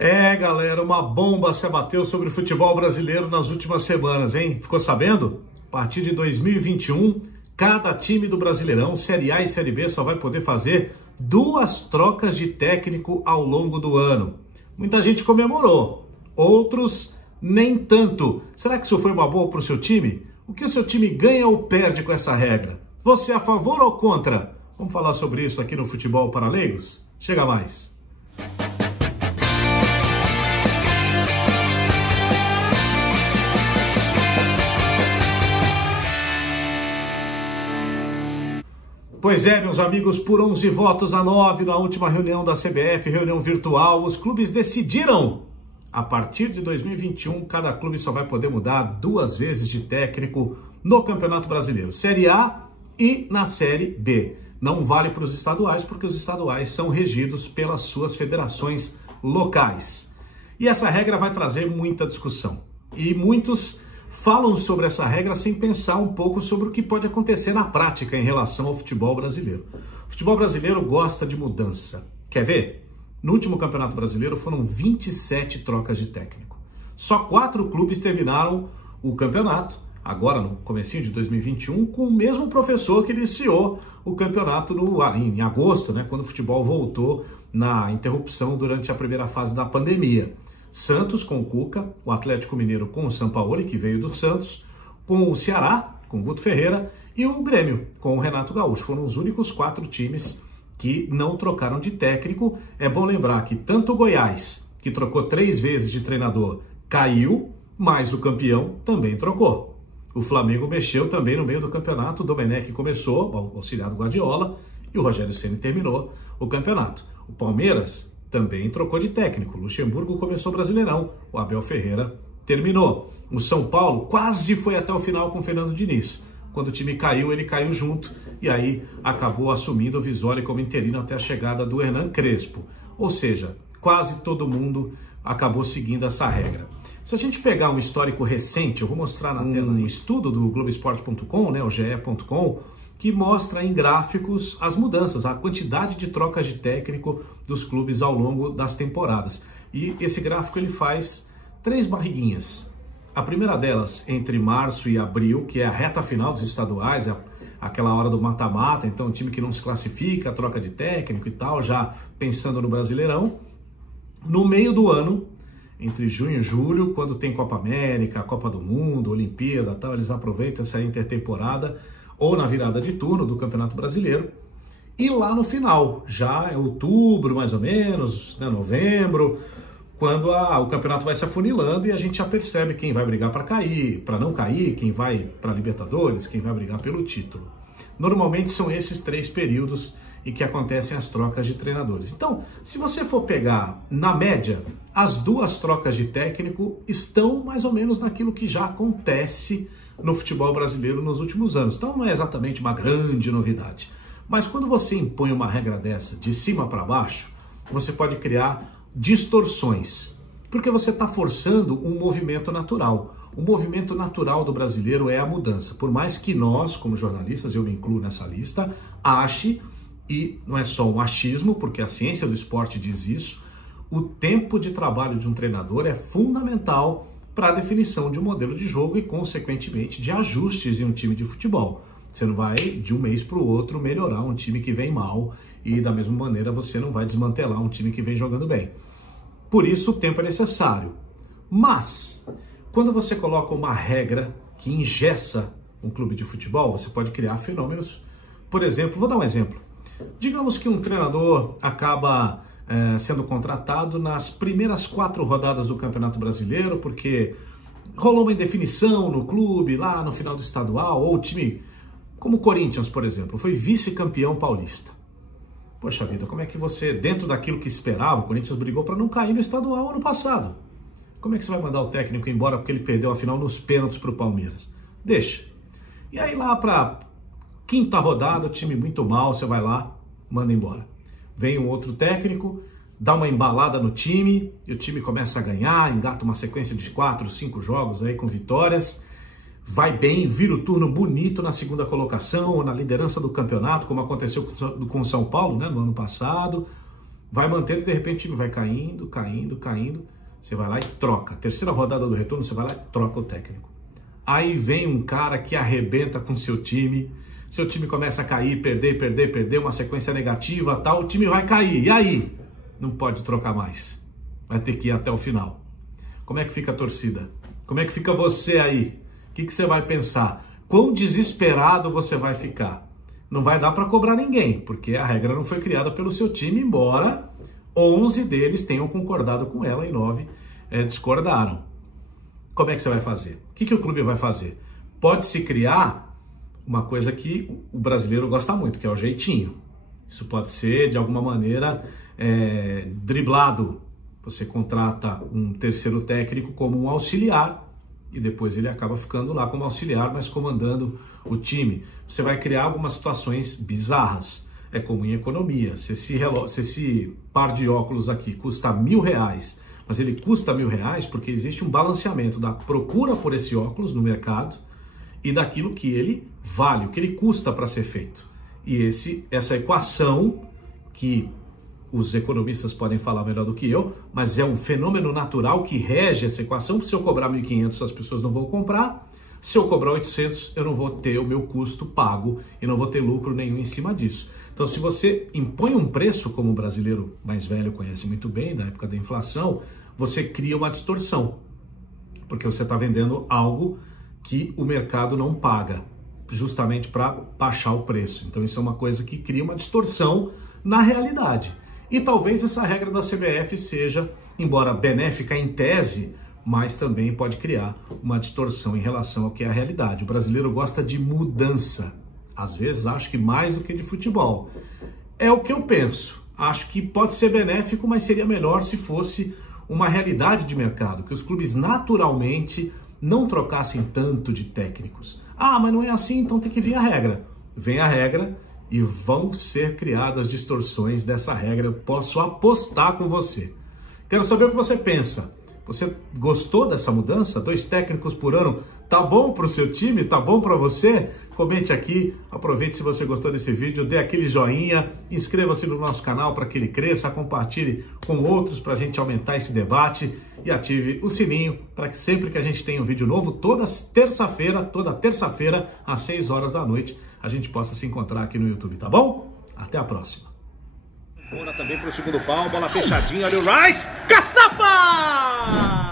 Galera, uma bomba se abateu sobre o futebol brasileiro nas últimas semanas, hein? Ficou sabendo? A partir de 2021, cada time do Brasileirão, Série A e Série B, só vai poder fazer 2 trocas de técnico ao longo do ano. Muita gente comemorou, outros nem tanto. Será que isso foi uma boa para o seu time? O que o seu time ganha ou perde com essa regra? Você é a favor ou contra? Vamos falar sobre isso aqui no Futebol para Leigos? Chega mais! Pois é, meus amigos, por 11 votos a 9 na última reunião da CBF, reunião virtual, os clubes decidiram. A partir de 2021, cada clube só vai poder mudar 2 vezes de técnico no Campeonato Brasileiro, Série A e na Série B. Não vale para os estaduais, porque os estaduais são regidos pelas suas federações locais. E essa regra vai trazer muita discussão. E muitos falam sobre essa regra sem pensar um pouco sobre o que pode acontecer na prática em relação ao futebol brasileiro. O futebol brasileiro gosta de mudança. Quer ver? No último Campeonato Brasileiro foram 27 trocas de técnico. Só 4 clubes terminaram o campeonato, agora no comecinho de 2021, com o mesmo professor que iniciou o campeonato em agosto, né, quando o futebol voltou na interrupção durante a primeira fase da pandemia. Santos com o Cuca, o Atlético Mineiro com o Sampaoli, que veio do Santos, com o Ceará, com o Guto Ferreira, e o Grêmio, com o Renato Gaúcho. Foram os únicos 4 times que não trocaram de técnico. É bom lembrar que tanto o Goiás, que trocou 3 vezes de treinador, caiu, mas o campeão também trocou. O Flamengo mexeu também no meio do campeonato, o Domenech começou, auxiliado do Guardiola, e o Rogério Ceni terminou o campeonato. O Palmeiras também trocou de técnico. O Luxemburgo começou o Brasileirão. O Abel Ferreira terminou. O São Paulo quase foi até o final com o Fernando Diniz. Quando o time caiu, ele caiu junto. E aí acabou assumindo o Visoli como interino até a chegada do Hernan Crespo. Ou seja, quase todo mundo acabou seguindo essa regra. Se a gente pegar um histórico recente, eu vou mostrar na tela um estudo do Globoesporte.com, né, o ge.com, que mostra em gráficos as mudanças, a quantidade de trocas de técnico dos clubes ao longo das temporadas. E esse gráfico ele faz 3 barriguinhas. A primeira delas entre março e abril, que é a reta final dos estaduais, é aquela hora do mata-mata, então o time que não se classifica, troca de técnico e tal, já pensando no Brasileirão. No meio do ano, entre junho e julho, quando tem Copa América, Copa do Mundo, Olimpíada, tal, eles aproveitam essa intertemporada, ou na virada de turno do Campeonato Brasileiro, e lá no final, já é outubro mais ou menos, né, novembro, quando o campeonato vai se afunilando e a gente já percebe quem vai brigar para cair, para não cair, quem vai para Libertadores, quem vai brigar pelo título. Normalmente são esses 3 períodos em que acontecem as trocas de treinadores. Então, se você for pegar na média, as 2 trocas de técnico estão mais ou menos naquilo que já acontece no futebol brasileiro nos últimos anos. Então não é exatamente uma grande novidade. Mas quando você impõe uma regra dessa de cima para baixo, você pode criar distorções, porque você está forçando um movimento natural. O movimento natural do brasileiro é a mudança. Por mais que nós, como jornalistas, eu me incluo nessa lista, ache, e não é só um achismo, porque a ciência do esporte diz isso, o tempo de trabalho de um treinador é fundamental para a definição de um modelo de jogo e, consequentemente, de ajustes em um time de futebol. Você não vai, de um mês para o outro, melhorar um time que vem mal e, da mesma maneira, você não vai desmantelar um time que vem jogando bem. Por isso, o tempo é necessário. Mas, quando você coloca uma regra que engessa um clube de futebol, você pode criar fenômenos. Por exemplo, vou dar um exemplo. Digamos que um treinador acaba sendo contratado nas primeiras 4 rodadas do Campeonato Brasileiro, porque rolou uma indefinição no clube, lá no final do estadual, ou o time, como o Corinthians, por exemplo, foi vice-campeão paulista. Poxa vida, como é que você, dentro daquilo que esperava, o Corinthians brigou para não cair no estadual ano passado. Como é que você vai mandar o técnico embora porque ele perdeu a final nos pênaltis para o Palmeiras? Deixa. E aí lá para 5ª rodada, o time muito mal, você vai lá, manda embora. Vem um outro técnico, dá uma embalada no time, e o time começa a ganhar, engata uma sequência de 4, 5 jogos aí com vitórias, vai bem, vira o turno bonito na 2ª colocação, ou na liderança do campeonato, como aconteceu com o São Paulo, né, no ano passado. vai mantendo e de repente o time vai caindo, caindo, caindo. Você vai lá e troca. Terceira rodada do retorno, você vai lá e troca o técnico. Aí vem um cara que arrebenta com seu time começa a cair, perder, uma sequência negativa, tal, o time vai cair. E aí? Não pode trocar mais. Vai ter que ir até o final. Como é que fica a torcida? Como é que fica você aí? O que você vai pensar? Quão desesperado você vai ficar? Não vai dar para cobrar ninguém, porque a regra não foi criada pelo seu time, embora 11 deles tenham concordado com ela e 9 discordaram. Como é que você vai fazer? O que o clube vai fazer? Pode-se criar uma coisa que o brasileiro gosta muito, que é o jeitinho. Isso pode ser, de alguma maneira, driblado. Você contrata um terceiro técnico como um auxiliar e depois ele acaba ficando lá como auxiliar, mas comandando o time. Você vai criar algumas situações bizarras. É como em economia. Se esse par de óculos aqui custa R$1.000, mas ele custa R$1.000 porque existe um balanceamento da procura por esse óculos no mercado e daquilo que ele vale, o que ele custa para ser feito. E essa equação, que os economistas podem falar melhor do que eu, mas é um fenômeno natural que rege essa equação. Se eu cobrar 1.500, as pessoas não vão comprar. Se eu cobrar 800, eu não vou ter o meu custo pago e não vou ter lucro nenhum em cima disso. Então, se você impõe um preço, como o brasileiro mais velho conhece muito bem, da época da inflação, você cria uma distorção, porque você está vendendo algo que o mercado não paga, justamente para baixar o preço. Então isso é uma coisa que cria uma distorção na realidade. E talvez essa regra da CBF seja, embora benéfica em tese, mas também pode criar uma distorção em relação ao que é a realidade. O brasileiro gosta de mudança, às vezes acho que mais do que de futebol. É o que eu penso. Acho que pode ser benéfico, mas seria melhor se fosse uma realidade de mercado, que os clubes naturalmente não trocassem tanto de técnicos. Ah, mas não é assim, então tem que vir a regra. Vem a regra e vão ser criadas distorções dessa regra. Eu posso apostar com você. Quero saber o que você pensa. Você gostou dessa mudança? 2 técnicos por ano, tá bom para o seu time? Tá bom para você? Comente aqui, aproveite se você gostou desse vídeo, dê aquele joinha, inscreva-se no nosso canal para que ele cresça, compartilhe com outros para a gente aumentar esse debate e ative o sininho para que sempre que a gente tenha um vídeo novo, toda terça-feira, às 6 horas da noite, a gente possa se encontrar aqui no YouTube, tá bom? Até a próxima. Bola também para o segundo pau, bola fechadinha, olha o Rice, caçapa!